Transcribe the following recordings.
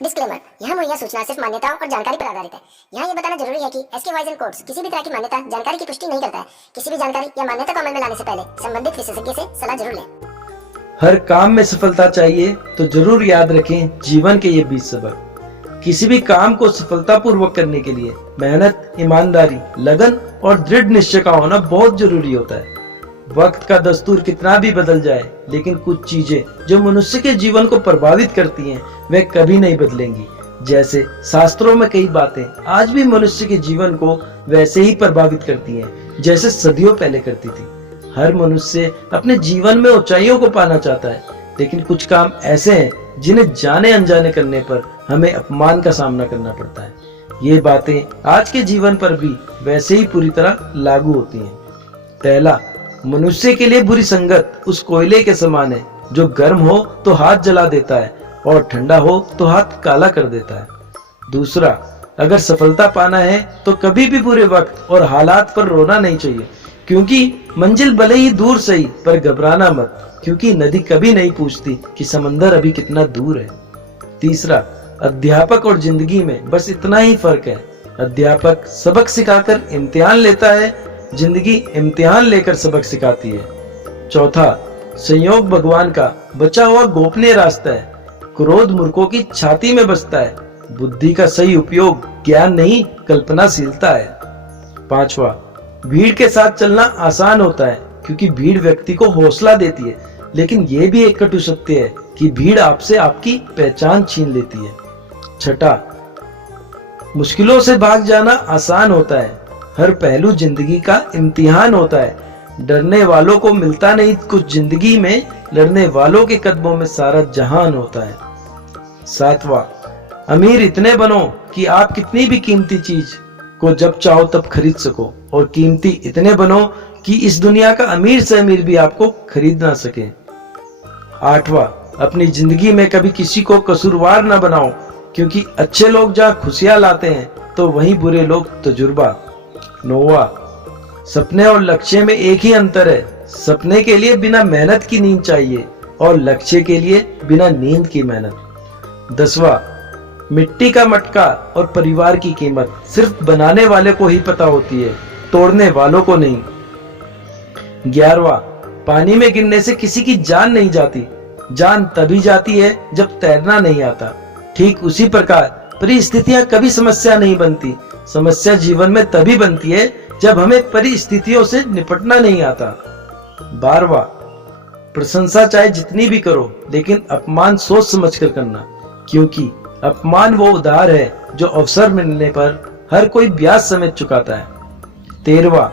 Disclaimer, यह मुहैया सूचना सिर्फ मान्यताओं और जानकारी पर आधारित है। यहाँ ये बताना जरूरी है कि SKYs एंड कोड्स किसी भी तरह की मान्यता जानकारी की पुष्टि नहीं करता है। किसी भी जानकारी या मान्यता को अमल में लाने से पहले संबंधित विशेषज्ञ से सलाह जरूर लें। हर काम में सफलता चाहिए तो जरूर याद रखें जीवन के ये 20 सबक। किसी भी काम को सफलतापूर्वक करने के लिए मेहनत, ईमानदारी, लगन और दृढ़ निश्चय का होना बहुत जरूरी होता है। वक्त का दस्तूर कितना भी बदल जाए, लेकिन कुछ चीजें जो मनुष्य के जीवन को प्रभावित करती हैं वे कभी नहीं बदलेंगी। जैसे शास्त्रों में कई बातें आज भी मनुष्य के जीवन को वैसे ही प्रभावित करती हैं जैसे सदियों पहले करती थी। हर मनुष्य अपने जीवन में ऊंचाइयों को पाना चाहता है, लेकिन कुछ काम ऐसे हैं जिन्हें जाने अनजाने करने पर हमें अपमान का सामना करना पड़ता है। ये बातें आज के जीवन पर भी वैसे ही पूरी तरह लागू होती हैं। पहला, मनुष्य के लिए बुरी संगत उस कोयले के समान है जो गर्म हो तो हाथ जला देता है और ठंडा हो तो हाथ काला कर देता है। दूसरा, अगर सफलता पाना है तो कभी भी बुरे वक्त और हालात पर रोना नहीं चाहिए, क्योंकि मंजिल भले ही दूर सही पर घबराना मत, क्योंकि नदी कभी नहीं पूछती कि समंदर अभी कितना दूर है। तीसरा, अध्यापक और जिंदगी में बस इतना ही फर्क है। अध्यापक सबक सिखाकर इम्तिहान लेता है, जिंदगी इम्तिहान लेकर सबक सिखाती है। चौथा, संयोग भगवान का बचा हुआ गोपनीय रास्ता है। क्रोध मूर्खों की छाती में बसता है। बुद्धि का सही उपयोग ज्ञान नहीं कल्पनाशीलता है। पांचवा, भीड़ के साथ चलना आसान होता है क्योंकि भीड़ व्यक्ति को हौसला देती है, लेकिन यह भी एक कटु सत्य है कि भीड़ आपसे आपकी पहचान छीन लेती है। छठा, मुश्किलों से भाग जाना आसान होता है। हर पहलू जिंदगी का इम्तिहान होता है। डरने वालों को मिलता नहीं कुछ जिंदगी में, लड़ने वालों के कदमों में सारा जहान होता है। सातवां, अमीर इतने बनो कि आप कितनी भी कीमती चीज को जब चाहो तब खरीद सको, और कीमती इतने बनो कि इस दुनिया का अमीर से अमीर भी आपको खरीद ना सके। आठवां, अपनी जिंदगी में कभी किसी को कसूरवार ना बनाओ, क्योंकि अच्छे लोग जहाँ खुशियां लाते हैं तो वहीं बुरे लोग तजुर्बा। नौवां, सपने और लक्ष्य में एक ही अंतर है। सपने के लिए बिना मेहनत की नींद चाहिए और लक्ष्य के लिए बिना नींद की मेहनत। 10वां, मिट्टी का मटका और परिवार की कीमत सिर्फ बनाने वाले को ही पता होती है, तोड़ने वालों को नहीं। 11वां, पानी में गिरने से किसी की जान नहीं जाती, जान तभी जाती है जब तैरना नहीं आता। ठीक उसी प्रकार परिस्थितियां कभी समस्या नहीं बनती, समस्या जीवन में तभी बनती है जब हमें परिस्थितियों से निपटना नहीं आता। 12वां, प्रशंसा चाहे जितनी भी करो, लेकिन अपमान सोच समझ कर करना, क्योंकि अपमान वो उधार है जो अवसर मिलने पर हर कोई ब्याज समेत चुकाता है। 13वां,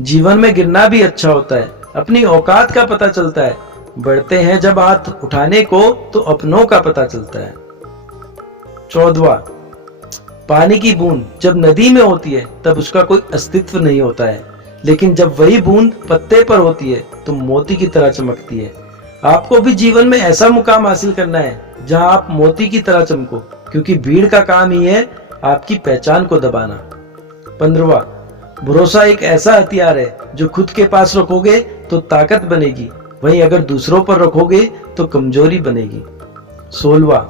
जीवन में गिरना भी अच्छा होता है, अपनी औकात का पता चलता है। बढ़ते हैं जब हाथ उठाने को तो अपनों का पता चलता है। 14वां, पानी की बूंद जब नदी में होती है तब उसका कोई अस्तित्व नहीं होता है, लेकिन जब वही बूंद पत्ते पर होती है तो मोती की तरह चमकती है। आपको भी जीवन में ऐसा मुकाम हासिल करना है जहां आप मोती की तरह चमको, क्योंकि भीड़ का काम ही है आपकी पहचान को दबाना। 15वां, भरोसा एक ऐसा हथियार है जो खुद के पास रखोगे तो ताकत बनेगी, वहीं अगर दूसरों पर रखोगे तो कमजोरी बनेगी। 16वां,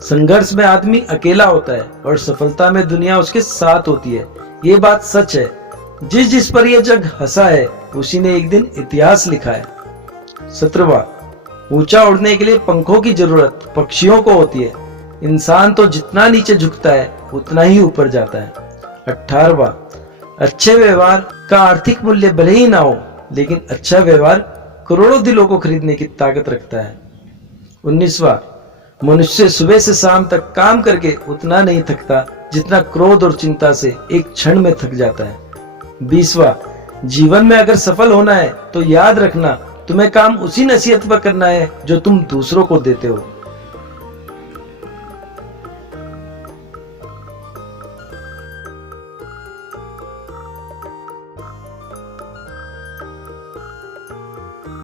संघर्ष में आदमी अकेला होता है और सफलता में दुनिया उसके साथ होती है। ये बात सच है। जिस जिस पर यह जग हंसा है उसी ने एक दिन इतिहास लिखा है। 17वां, ऊंचा उड़ने के लिए पंखों की जरूरत पक्षियों को होती है। इंसान तो जितना नीचे झुकता है उतना ही ऊपर जाता है। 18वां, अच्छे व्यवहार का आर्थिक मूल्य भले ही ना हो, लेकिन अच्छा व्यवहार करोड़ों दिलों को खरीदने की ताकत रखता है। 19वां, मनुष्य सुबह से शाम तक काम करके उतना नहीं थकता जितना क्रोध और चिंता से एक क्षण में थक जाता है। 20वां, जीवन में अगर सफल होना है तो याद रखना तुम्हें काम उसी नसीहत पर करना है जो तुम दूसरों को देते हो।